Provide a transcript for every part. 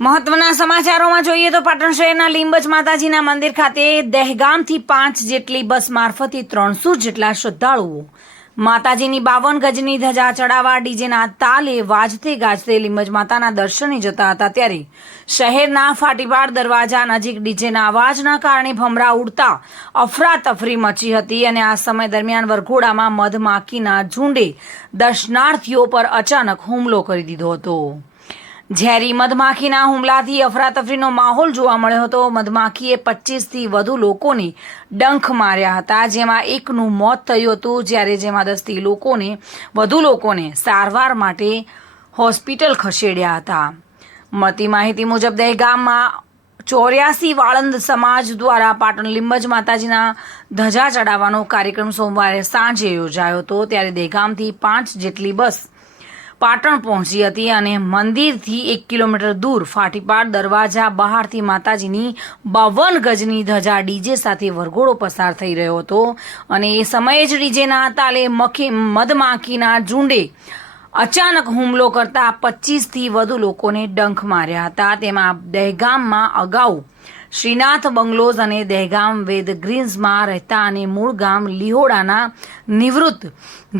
મહત્વના સમાચારોમાં જોઈએ તો પાટણ શહેરના લીંબજ માતાજીના મંદિર ખાતે દહેગામથી 5 જેટલી બસ મારફતે 300 જેટલા શ્રદ્ધાળુઓ માતાજીની 52 ગજની ધજા ચડાવવા ડીજેના તાલે વાજતે ગાજતે લીંબજ માતાના દર્શને જતા હતા ત્યારે શહેરના ફાટીપાડ દરવાજા નજીક ડીજેના અવાજના કારણે ભમરા ઉડતા અફરાતફરી મચી હતી અને આ સમય દરમિયાન વરઘોડામાં મધમાખીના ઝુંડે દર્શનાર્થીઓ પર અચાનક હુમલો કરી દીધો હતો। ઝેરી મધમાખીના હુમલાથી અફરાતફરીનો માહોલ જોવા મળ્યો હતો। મધમાખીએ 25થી વધુ લોકોને ડંખ માર્યા હતા, જેમાં એકનું મોત થયું હતું, જ્યારે જેમાં 10થી વધુ લોકોને સારવાર માટે હોસ્પિટલ ખસેડ્યા હતા। મળતી માહિતી મુજબ દહેગામમાં 84 વાળંદ સમાજ દ્વારા પાટણ લીંબજ માતાજીના ધજા ચડાવવાનો કાર્યક્રમ સોમવારે સાંજે યોજાયો હતો। ત્યારે દહેગામથી 5 જેટલી બસ પાટણ પહોંચી હતી અને મંદિરથી 1 કિલોમીટર દૂર ફાટીપાડ દરવાજા બહારથી માતાજીની 52 ગજની ધજા ડીજે સાથે વરઘોડો પસાર થઈ રહ્યો હતો અને એ સમયે જ ડીજેના તાલે મધમાખીના ઝુંડે અચાનક હુમલો કરતા 25થી વધુ લોકોને ડંખ માર્યા હતા। તેમાં દહેગામમાં અગાઉ શ્રીનાથ બંગલોઝ અને દહેગામ વેદ ગ્રીન્સમાં રહેતા અને મૂળ ગામ લીહોડાના નિવૃત્ત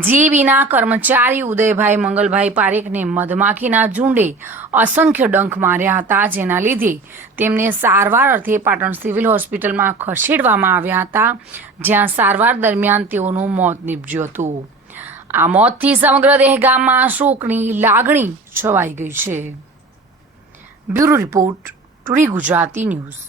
જીબીના કર્મચારી ઉદયભાઈ મંગલભાઈ પારેખને મધમાખીના ઝુંડે અસંખ્ય ડંખ માર્યા હતા, જેના લીધે તેમને સારવાર અર્થે પાટણ સિવિલ હોસ્પિટલમાં ખસેડવામાં આવ્યા હતા, જ્યાં સારવાર દરમિયાન તેઓનું મોત નીપજ્યું હતું। આ મોતથી સમગ્ર દહેગામમાં શોકની લાગણી છવાઈ ગઈ છે। Bureau report, today Gujarati news.